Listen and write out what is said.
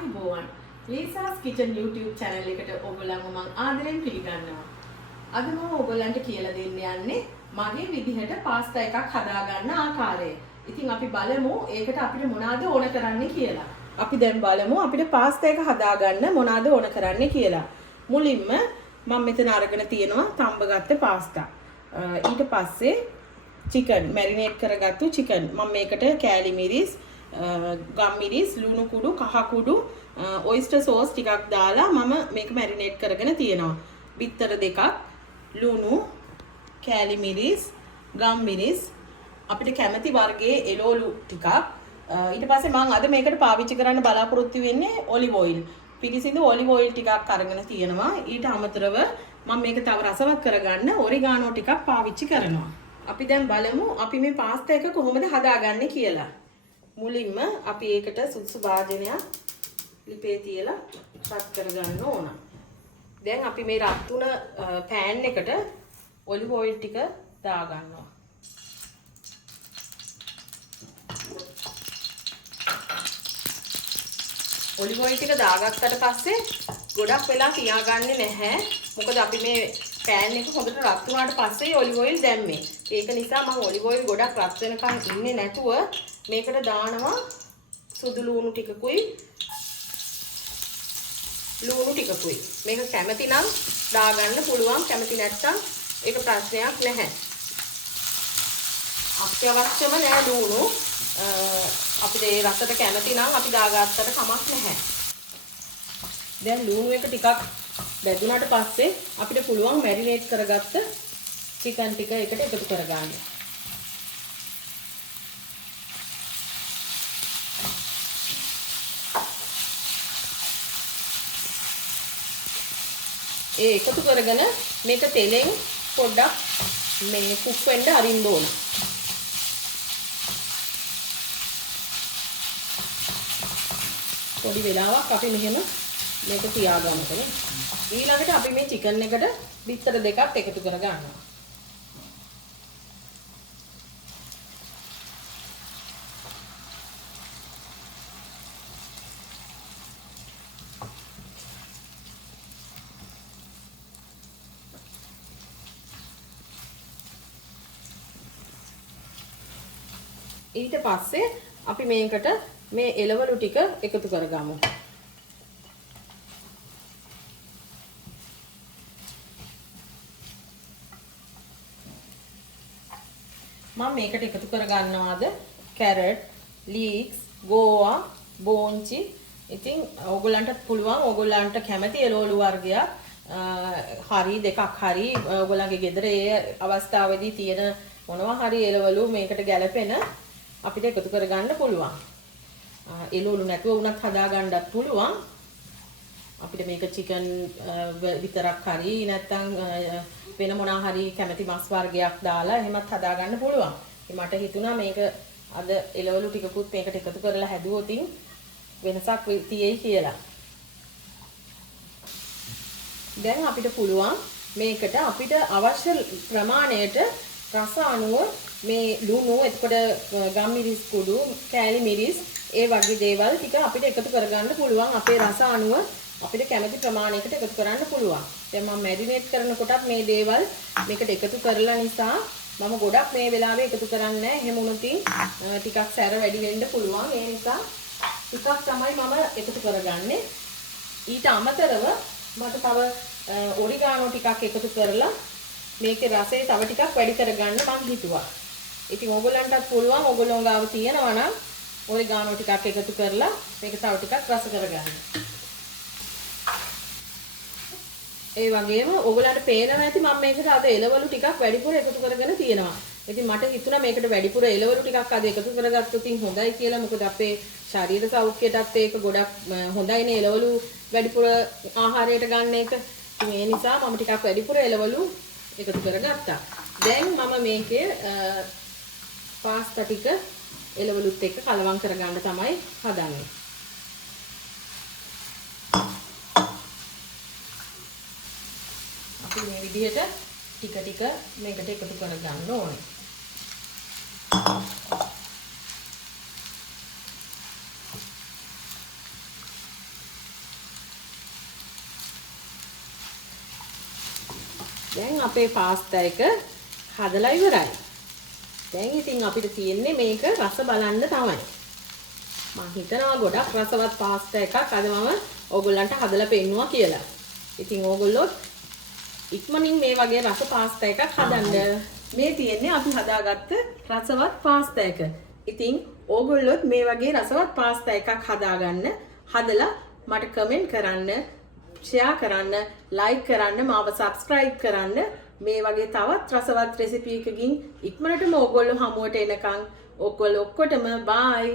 ආයුබෝවන් ලීසාස් kitchen YouTube channel එකට ඔයගොල්ලන්ව මම ආදරෙන් පිළිගන්නවා. අද මම ඔයගොල්ලන්ට කියලා දෙන්න යන්නේ මගේ විදිහට පාස්තා එකක් හදාගන්න ආකාරය. ඉතින් අපි බලමු ඒකට අපිට මොනවද ඕන කරන්නේ කියලා. අපි දැන් බලමු අපිට පාස්තා එක හදාගන්න මොනවද ඕන කරන්නේ කියලා. මුලින්ම මම මෙතන අරගෙන තියෙනවා තම්බගත්ත පාස්තා. ඊට පස්සේ chicken marinate කරගත්තු chicken. මම මේකට කෑලි මිරිස් ගම් මිරිස් ලුණු කුඩු කහ කුඩු oyster sauce ටිකක් දාලා මම මේක marinate කරගෙන තියෙනවා. බිත්තර දෙකක් ලුණු කෑලි මිරිස් ගම් මිරිස් අපිට කැමති වර්ගයේ එළවලු ටිකක් ඊට පස්සේ මම අද මේකට පාවිච්චි කරන්න බලාපොරොත්තු වෙන්නේ olive oil. පිරිසිදු olive oil ටිකක් අරගෙන තියෙනවා. ඊට අමතරව මම මේක තව රසවත් කරගන්න oregano ටිකක් පාවිච්චි කරනවා. අපි දැන් බලමු අපි මේ පාස්තා එක කොහොමද හදාගන්නේ කියලා. මුලින්ම අපි ඒකට සුදුසු භාජනයක් ලිපේ තියලා රත් කරගන්න ඕන. දැන් අපි මේ රත් තුන පෑන් එකට ඔලිව් ඔයිල් ටික දාගන්නවා. ඔලිව් ඔයිල් ටික දාගත්තට පස්සේ ගොඩක් වෙලා තියාගන්නේ නැහැ. මොකද අපි මේ පෑන් එක හොඳට රත් වුණාට පස්සේ ඔලිව් ඔයිල් දැම්මේ. ඒක නිසා මම ඔලිව් ඔයිල් ගොඩක් රත් වෙනකන් ඉන්නේ නැතුව මේකට දානවා සුදු ලුණු ටිකකුයි ලුණු ටිකකුයි. මේක කැමති නම් දාගන්න පුළුවන්, කැමති නැත්නම් ඒක ප්‍රශ්නයක් නැහැ. අත්‍යවශ්‍යම නෑ ලුණු. අපිට ඒ රසට කැමති නම් අපි දාගත්තට කමක් නැහැ. දැන් ලුණු එක ටිකක් බැදුනට පස්සේ අපිට පුළුවන් මැරිනේට් කරගත්ත චිකන් ටික එකට එකතු කරගන්න. ඒ එකතු කරගෙන මේක තෙලෙන් පොඩ්ඩක් මේ කුක් වෙන්න අරින්න ඕන. පොඩි වෙලාවක් අපි මෙහෙම මේක තියාගන්නකනේ. ඊළඟට අපි මේ චිකන් එකට බිත්තර දෙකක් එකතු කරගන්නවා. ඊට පස්සේ අපි මේකට මේ එළවලු ටික එකතු කරගමු. මම මේකට එකතු කරගන්නවාද කැරට්, ලීක්ස්, ගෝවා, බෝන්චි. ඉතින් ඕගොල්ලන්ට පුළුවන් ඕගොල්ලන්ට කැමති එළවලු වර්ගයක් හරි දෙකක් හරි ඕගොල්ලන්ගේ ගෙදර ඒ අවස්ථාවේදී තියෙන මොනවා හරි එළවලු මේකට ගැලපෙන අපිට එකතු කරගන්න පුළුවන්. එළවලු නැතුව උනත් හදාගන්නත් පුළුවන්. අපිට මේක චිකන් විතරක් හරි නැත්නම් වෙන මොනවා හරි කැමති මස් වර්ගයක් දාලා එහෙමත් හදාගන්න පුළුවන්. මට හිතුණා මේක අද එළවලු ටිකකුත් මේකට එකතු කරලා හැදුවොතින් වෙනසක් තියෙයි කියලා. දැන් අපිට පුළුවන් මේකට අපිට අවශ්‍ය ප්‍රමාණයට රස අනුව මේ ලුණු එතකොට ගම් මිරිස් කුඩු කෑලි මිරිස් ඒ වගේ දේවල් ටික අපිට එකතු කරගන්න පුළුවන්. අපේ රස අනුව අපිට කැමති ප්‍රමාණයකට එකතු කරන්න පුළුවන්. දැන් මම මැරිනේට් කරනකොටත් මේ දේවල් මේකට එකතු කරලා නිසා මම ගොඩක් මේ වෙලාවේ එකතු කරන්නේ නැහැ. එහෙම වුණොතින් ටිකක් සැර වැඩි වෙන්න පුළුවන්. ඒ නිසා ටිකක් තමයි මම එකතු කරගන්නේ. ඊට අමතරව මට තව ඔරිගානෝ ටිකක් එකතු කරලා මේකේ රසය තව ටිකක් වැඩි කරගන්න මම හිතුවා. ඉතින් ඕගොල්ලන්ටත් පුළුවන් ඕගොල්ලෝ ගාව තියෙනවා නම් ඔරිගානෝ ටිකක් එකතු කරලා මේක තව ටිකක් රස කරගන්න. ඒ වගේම ඕගොල්ලන්ට පේනවා ඇති මම මේකට අද එළවලු ටිකක් වැඩිපුර එකතු කරගෙන තියෙනවා. ඉතින් මට හිතුණා මේකට වැඩිපුර එළවලු ටිකක් අද එකතු කරගත්තොත් හොඳයි කියලා. මොකද අපේ ශරීර සෞඛ්‍යයටත් ඒක ගොඩක් හොඳයිනේ එළවලු වැඩිපුර ආහාරයට ගන්න එක. ඉතින් ඒ නිසා මම ටිකක් වැඩිපුර එළවලු එකතු කරගත්තා. දැන් මම මේකේ පාස්තා ටික එළවලුත් එක්ක කලවම් කරගන්න තමයි හදන්නේ. අපි මේ විදිහට ටික ටික මේකට එකතු කරගන්න ඕනේ. දැන් අපේ පාස්තා එක හදලා ඉවරයි. දැන් ඉතින් අපිට තියෙන්නේ මේක රස බලන්න තමයි. මම හිතනවා ගොඩක් රසවත් පාස්තා එකක් අද මම ඕගොල්ලන්ට හදලා පෙන්නුවා කියලා. ඉතින් ඕගොල්ලෝ ඉක්මනින් මේ වගේ රස පාස්තා එකක් හදන්න. මේ තියෙන්නේ අපි හදාගත්ත රසවත් පාස්තා එක. ඉතින් ඕගොල්ලොත් මේ වගේ රසවත් පාස්තා එකක් හදාගන්න. හදලා මට කමෙන්ට් කරන්න, ෂෙයා කරන්න, ලයික් කරන්න, මාව සබ්ස්ක්‍රයිබ් කරන්න. මේ වගේ තවත් රසවත් රෙසිපි එකකින් ඉක්මනටම ඕගොල්ලෝ හමුවට එනකන් ඔක්කොටම බයි.